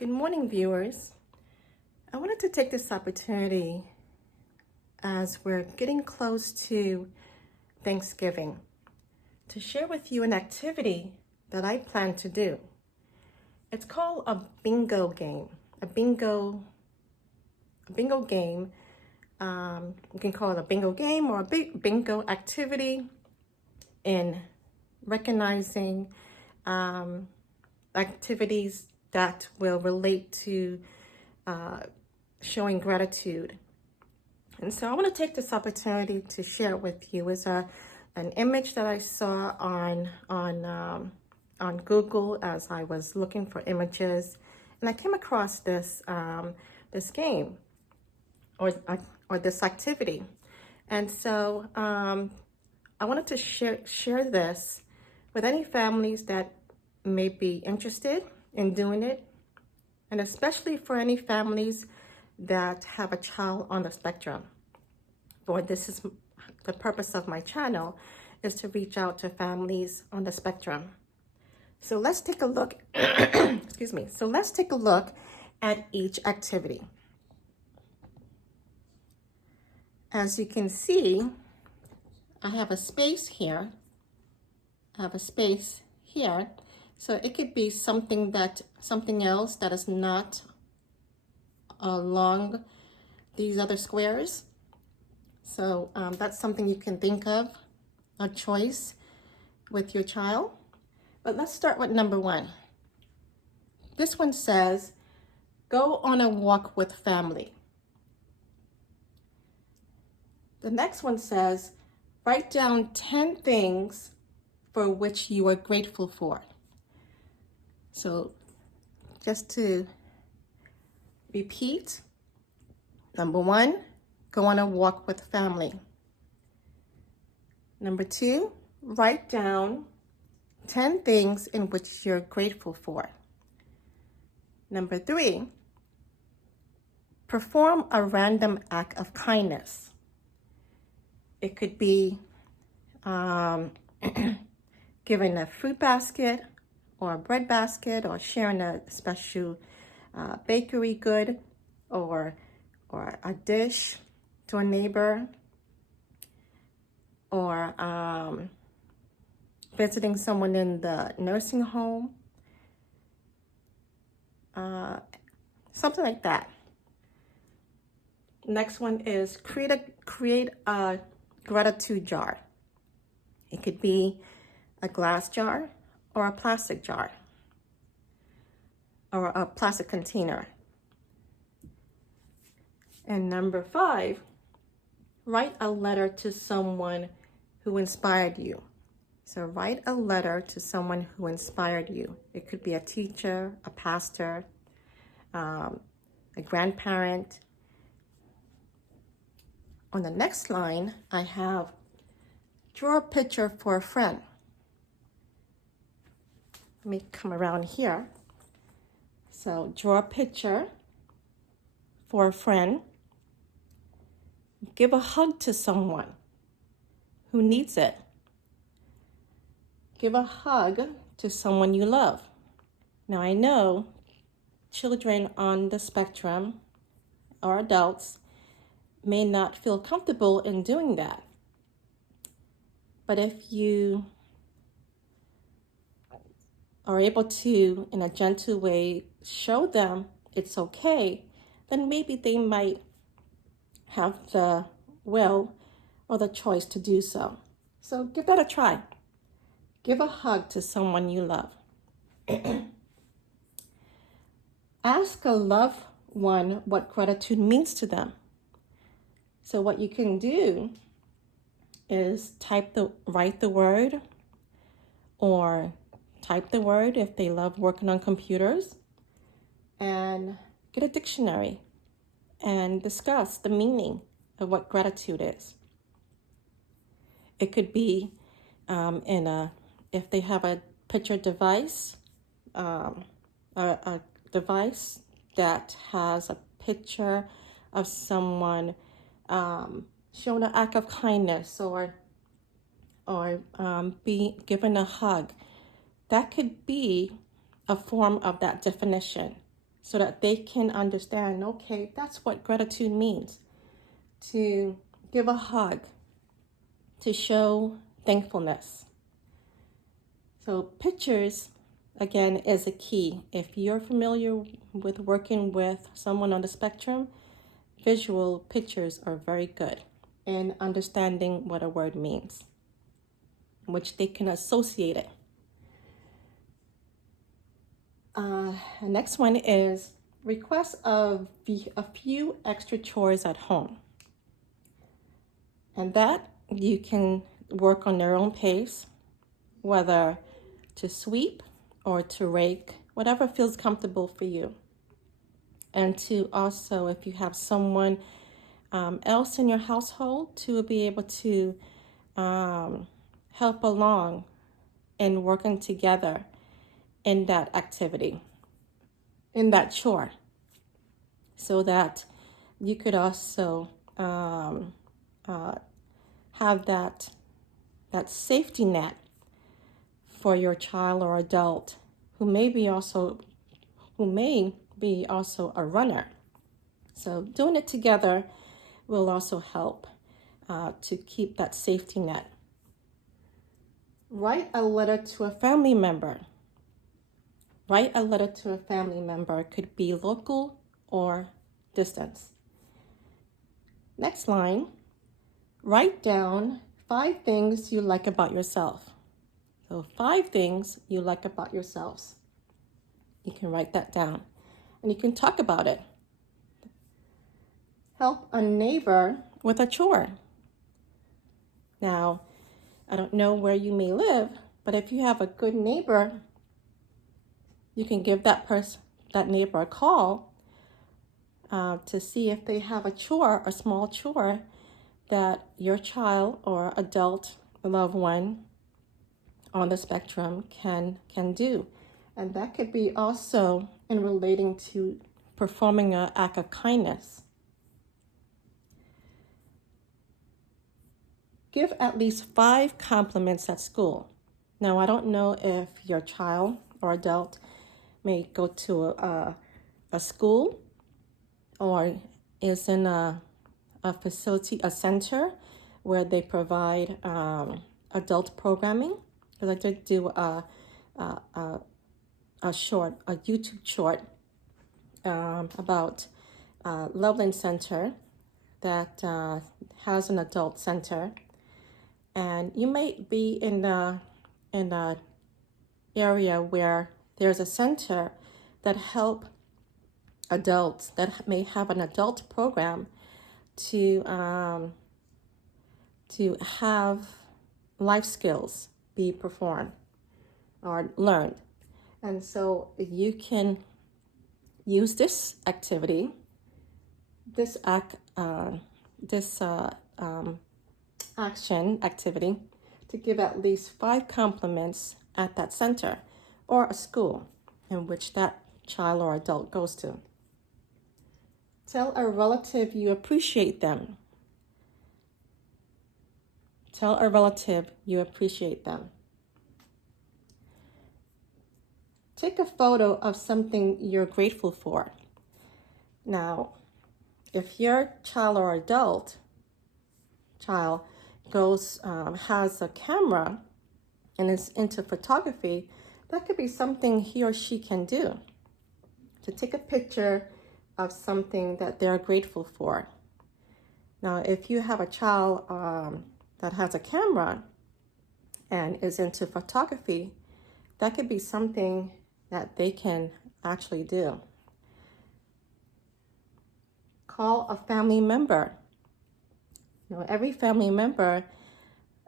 Good morning, viewers. I wanted to take this opportunity as we're getting close to Thanksgiving to share with you an activity that I plan to do. It's called a bingo game. A bingo game. You can call it a bingo game or a bingo activity in recognizing activities that will relate to showing gratitude. And so I want to take this opportunity to share with you is an image that I saw on Google as I was looking for images, and I came across this this game or this activity, and so I wanted to share this with any families that may be interested in doing it, and especially for any families that have a child on the spectrum. For this is the purpose of my channel, is to reach out to families on the spectrum. So let's take a look, excuse me. So let's take a look at each activity. As you can see, I have a space here. I have a space here. So it could be something else that is not along these other squares. So that's something you can think of, a choice with your child. But let's start with number 1. This one says, go on a walk with family. The next one says, write down 10 things for which you are grateful for. So just to repeat, number 1, go on a walk with family. Number 2, write down 10 things in which you're grateful for. Number 3, perform a random act of kindness. It could be giving a fruit basket or a bread basket, or sharing a special bakery good, or a dish to a neighbor, or visiting someone in the nursing home, something like that. Next one is create a gratitude jar. It could be a glass jar or a plastic jar or a plastic container. And number 5, write a letter to someone who inspired you. So write a letter to someone who inspired you. It could be a teacher, a pastor, a grandparent. On the next line, I have draw a picture for a friend. Let me come around here. So draw a picture for a friend. Give a hug to someone who needs it. Give a hug to someone you love. Now I know children on the spectrum or adults may not feel comfortable in doing that. But if you are able to, in a gentle way, show them it's okay, then maybe they might have the will or the choice to do so. So give that a try. Give a hug to someone you love. Ask a loved one what gratitude means to them. So what you can do is write the word, or type the word if they love working on computers, and get a dictionary and discuss the meaning of what gratitude is. It could be if they have a picture device, a device that has a picture of someone showing an act of kindness, or be given a hug. That could be a form of that definition so that they can understand, okay, that's what gratitude means. To give a hug, to show thankfulness. So pictures, again, is a key. If you're familiar with working with someone on the spectrum, visual pictures are very good in understanding what a word means, which they can associate it. Next one is request of a few extra chores at home. And that you can work on their own pace, whether to sweep or to rake, whatever feels comfortable for you. And to also, if you have someone else in your household, to be able to help along in working together in that activity, in that chore, so that you could also have that safety net for your child or adult who may be also a runner. So doing it together will also help to keep that safety net. Write a letter to a family member. Write a letter to a family member. It could be local or distance. Next line, write down 5 things you like about yourself. So 5 things you like about yourselves. You can write that down and you can talk about it. Help a neighbor with a chore. Now, I don't know where you may live, but if you have a good neighbor, you can give that neighbor a call to see if they have a small chore that your child or adult loved one on the spectrum can do. And that could be also in relating to performing an act of kindness. Give at least 5 compliments at school. Now, I don't know if your child or adult may go to a school or is in a facility, a center where they provide adult programming. Because I did do a YouTube short about Loveland Center that has an adult center, and you may be in a area where there's a center that help adults that may have an adult program to have life skills be performed or learned. And so you can use this activity, action activity to give at least 5 compliments at that center or a school in which that child or adult goes to. Tell a relative you appreciate them. Tell a relative you appreciate them. Take a photo of something you're grateful for. Now, if your child or adult has a camera and is into photography, that could be something he or she can do, to take a picture of something that they're grateful for. Now, if you have a child that has a camera and is into photography, that could be something that they can actually do. Call a family member. Every family member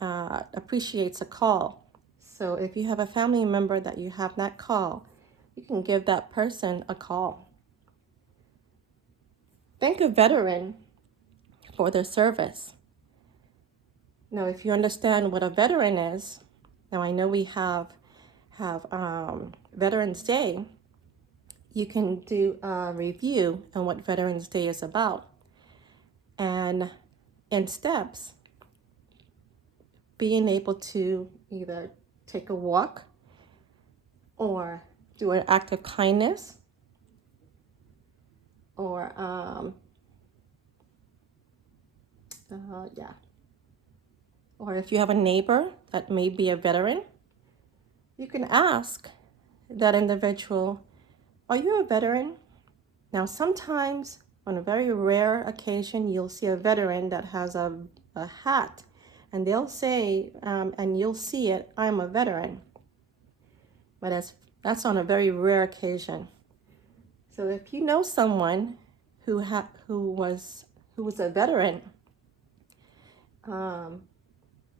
appreciates a call. So if you have a family member that you have not called, you can give that person a call. Thank a veteran for their service. Now, if you understand what a veteran is, now I know we have Veterans Day. You can do a review on what Veterans Day is about. And in steps, being able to either take a walk or do an act of kindness or or if you have a neighbor that may be a veteran, you can ask that individual, are you a veteran? Now, sometimes on a very rare occasion, you'll see a veteran that has a hat, and they'll say, and you'll see it, I'm a veteran. But that's on a very rare occasion. So if you know someone who was a veteran,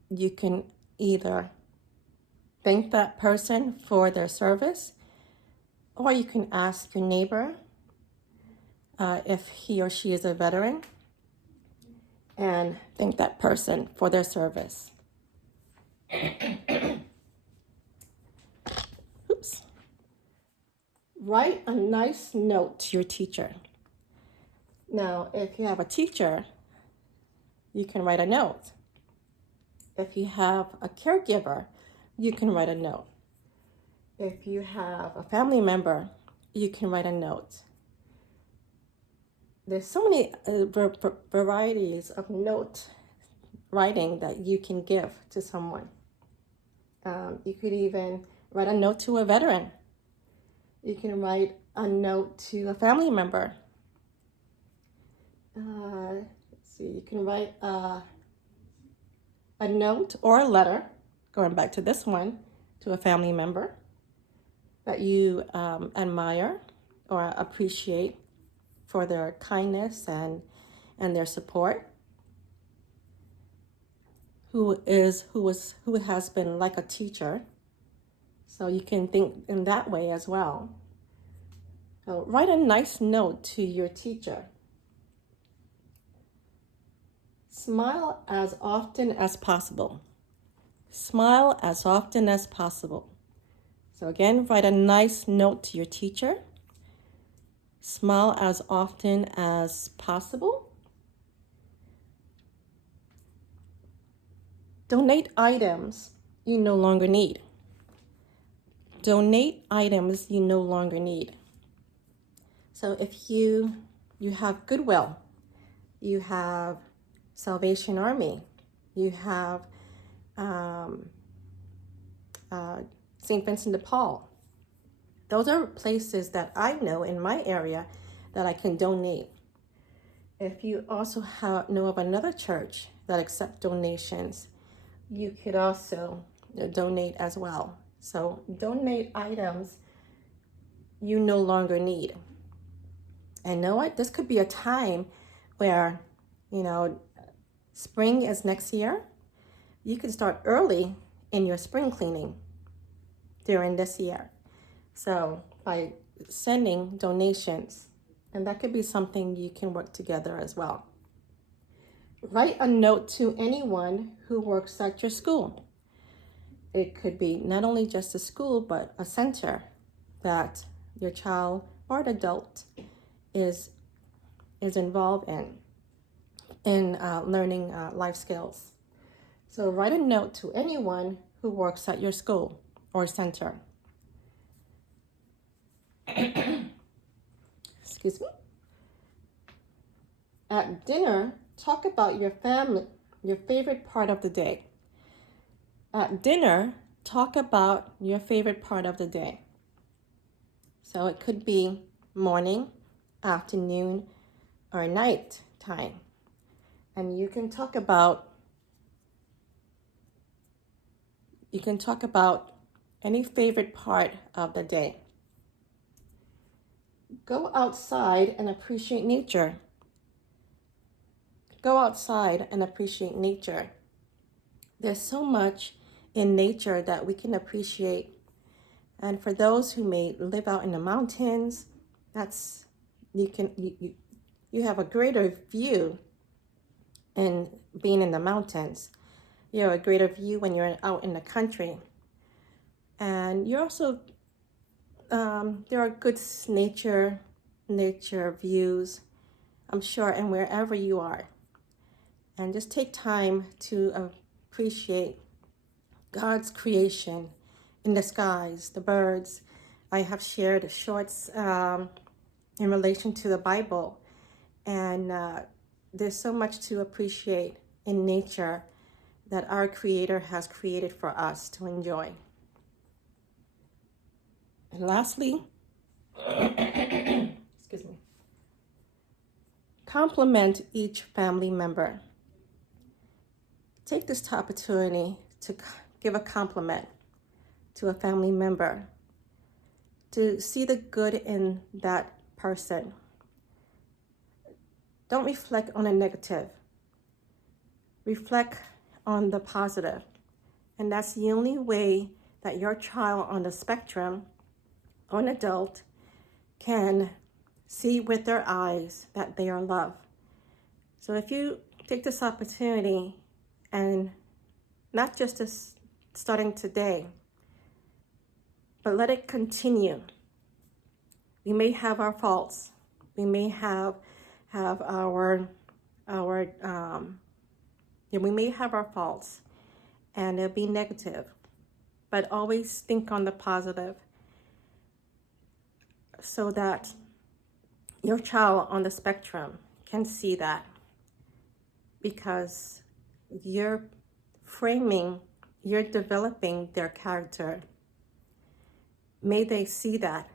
you can either thank that person for their service, or you can ask your neighbor if he or she is a veteran, and thank that person for their service. Oops. Write a nice note to your teacher. Now, if you have a teacher, you can write a note. If you have a caregiver, you can write a note. If you have a family member, you can write a note. There's so many varieties of note writing that you can give to someone. You could even write a note to a veteran. You can write a note to a family member. Let's see, you can write a note or a letter, going back to this one, to a family member that you admire or appreciate for their kindness and their support, who has been like a teacher. So you can think in that way as well. So write a nice note to your teacher. Smile as often as possible. Smile as often as possible. So again, write a nice note to your teacher. Smile as often as possible. Donate items you no longer need. Donate items you no longer need. So if you have Goodwill, you have Salvation Army, you have St. Vincent de Paul. Those are places that I know in my area that I can donate. If you also know of another church that accepts donations, you could also donate as well. So donate items you no longer need. And know what? This could be a time where, spring is next year. You can start early in your spring cleaning during this year. So by sending donations, and that could be something you can work together as well. Write a note to anyone who works at your school. It could be not only just a school, but a center that your child or an adult is involved in learning life skills. So write a note to anyone who works at your school or center. Excuse me. At dinner, talk about your family, your favorite part of the day. At dinner, talk about your favorite part of the day. So it could be morning, afternoon, or night time. And you can talk about any favorite part of the day. Go outside and appreciate nature. Go outside and appreciate nature. There's so much in nature that we can appreciate. And for those who may live out in the mountains, you have a greater view in being in the mountains. You have a greater view when you're out in the country. And you're also, there are good nature views, I'm sure, and wherever you are. And just take time to appreciate God's creation in the skies, the birds. I have shared shorts in relation to the Bible. And there's so much to appreciate in nature that our Creator has created for us to enjoy. And lastly, excuse me, compliment each family member. Take this opportunity to give a compliment to a family member, to see the good in that person. Don't reflect on the negative. Reflect on the positive. And that's the only way that your child on the spectrum or an adult can see with their eyes that they are loved. So if you take this opportunity, and not just starting today, but let it continue. We may have our faults. We may have our we may have our faults, and it'll be negative, but always think on the positive, so that your child on the spectrum can see that, because you're developing their character. May they see that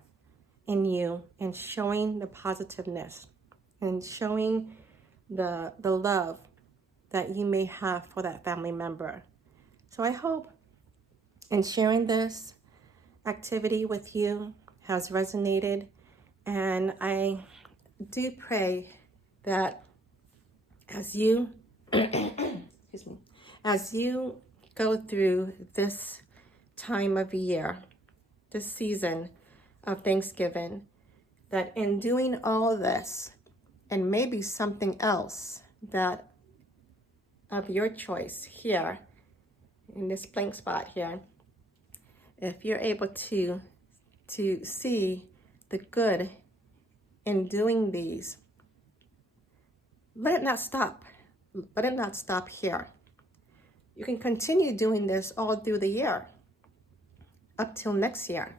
in you, and showing the positiveness and showing the love that you may have for that family member. So I hope in sharing this activity with you has resonated, and I do pray that as you excuse me, as you go through this time of year, this season of Thanksgiving, that in doing all this, and maybe something else that of your choice here in this blank spot here, if you're able to see the good in doing these, let it not stop. Let it not stop here. You can continue doing this all through the year, up till next year.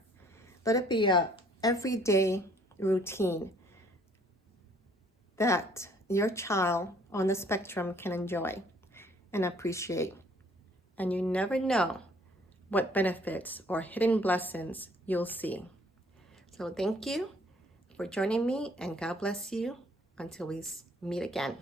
Let it be a everyday routine that your child on the spectrum can enjoy and appreciate. And you never know what benefits or hidden blessings you'll see. So thank you for joining me, and God bless you until we meet again.